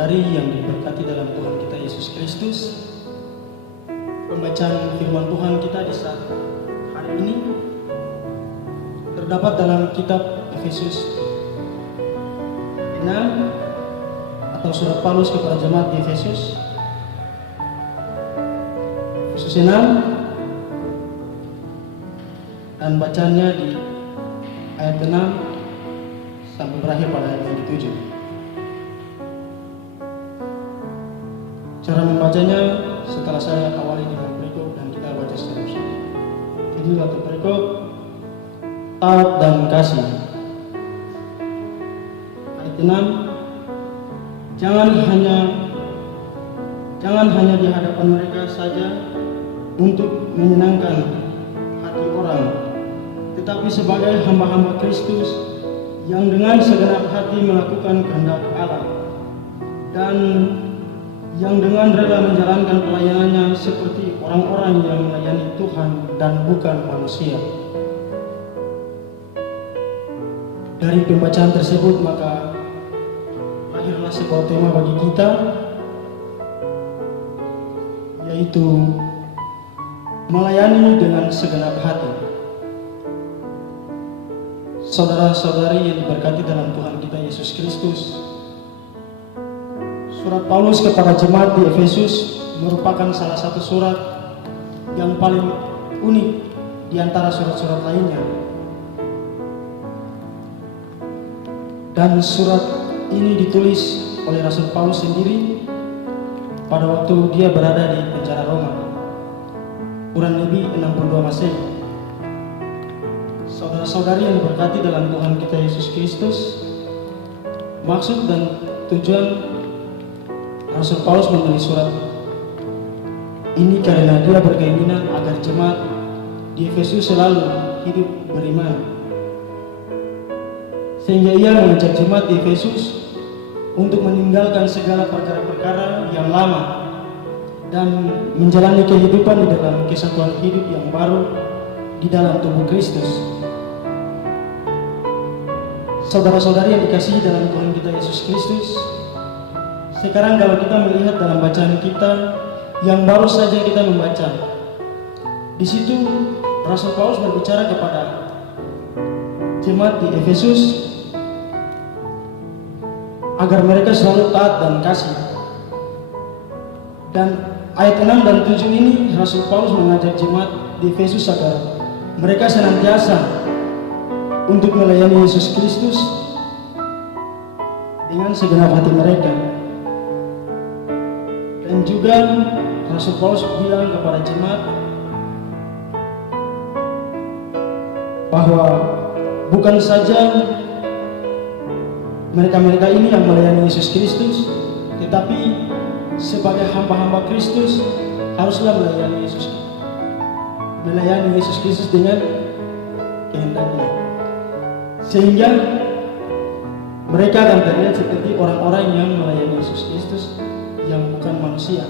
saudara-saudari yang diberkati dalam Tuhan kita Yesus Kristus, pembacaan firman Tuhan kita di saat hari ini terdapat dalam kitab Efesus 6 atau surat Paulus kepada jemaat di Efesus 6, dan bacanya di ayat 6 sampai berakhir pada ayat yang ke-7. Cara membacanya setelah saya awali dengan perikop dan kita baca secara bersama. Judul atau perikop taat dan kasih. Ayat 6, jangan hanya di hadapan mereka saja untuk menyenangkan hati orang, tetapi sebagai hamba-hamba Kristus yang dengan segenap hati melakukan kehendak Allah dan yang dengan rela menjalankan pelayanannya seperti orang-orang yang melayani Tuhan dan bukan manusia. Dari pembacaan tersebut maka lahirlah sebuah tema bagi kita, yaitu melayani dengan segenap hati. Saudara-saudari yang diberkati dalam Tuhan kita Yesus Kristus, surat Paulus kepada jemaat di Efesus merupakan salah satu surat yang paling unik di antara surat-surat lainnya. Dan surat ini ditulis oleh Rasul Paulus sendiri pada waktu dia berada di penjara Roma, kurang lebih 62 Masehi. Saudara-saudari yang diberkati dalam Tuhan kita Yesus Kristus, maksud dan tujuan Rasul Paulus menulis surat ini karena dia berkeinginan agar jemaat di Efesus selalu hidup beriman, sehingga ia mengajak jemaat di Efesus untuk meninggalkan segala perkara-perkara yang lama dan menjalani kehidupan di dalam kesatuan hidup yang baru di dalam tubuh Kristus. Saudara-saudari yang dikasihi dalam Tuhan kita Yesus Kristus, sekarang kalau kita melihat dalam bacaan kita yang baru saja kita membaca, di situ Rasul Paulus berbicara kepada jemaat di Efesus agar mereka selalu taat dan kasih. Dan ayat 6 dan 7 ini Rasul Paulus mengajak jemaat di Efesus agar mereka senantiasa untuk melayani Yesus Kristus dengan segenap hati mereka. Dan juga Rasul Paulus bilang kepada jemaat bahwa bukan saja mereka-mereka ini yang melayani Yesus Kristus, tetapi sebagai hamba-hamba Kristus haruslah melayani Yesus Kristus dengan kehendaknya, sehingga mereka akan terlihat seperti orang-orang yang melayani Yesus Kristus yang bukan manusia.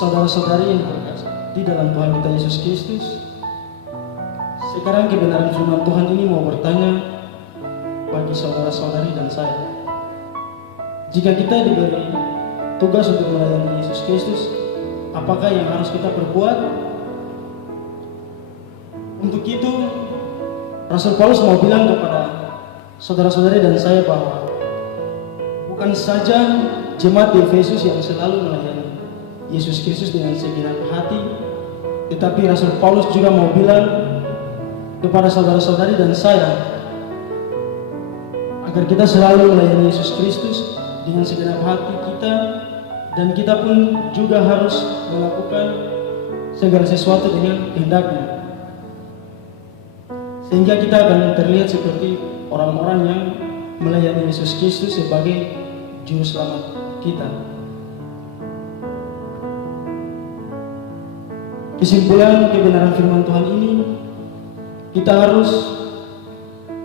Saudara-saudari yang berkati dalam Tuhan kita Yesus Kristus, sekarang kebenaran firman Tuhan ini mau bertanya bagi saudara-saudari dan saya. Jika kita diberi tugas untuk melayani Yesus Kristus, apakah yang harus kita perbuat? Untuk itu Rasul Paulus mau bilang kepada saudara-saudari dan saya bahwa bukan saja jemaat di Efesus yang selalu melayani Yesus Kristus dengan segenap hati, tetapi Rasul Paulus juga mau bilang kepada saudara-saudari dan saya agar kita selalu melayani Yesus Kristus dengan segenap hati kita, dan kita pun juga harus melakukan segala sesuatu dengan kehendaknya, sehingga kita akan terlihat seperti orang-orang yang melayani Yesus Kristus sebagai juru selamat kita. Kesimpulan kebenaran firman Tuhan ini, kita harus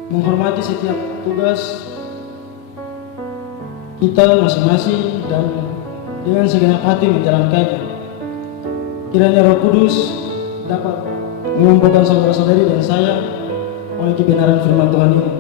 menghormati setiap tugas kita masing-masing dan dengan segenap hati menjalankannya. Kiranya Roh Kudus dapat mengumpulkan saudara-saudari dan saya oleh kebenaran firman Tuhan ini.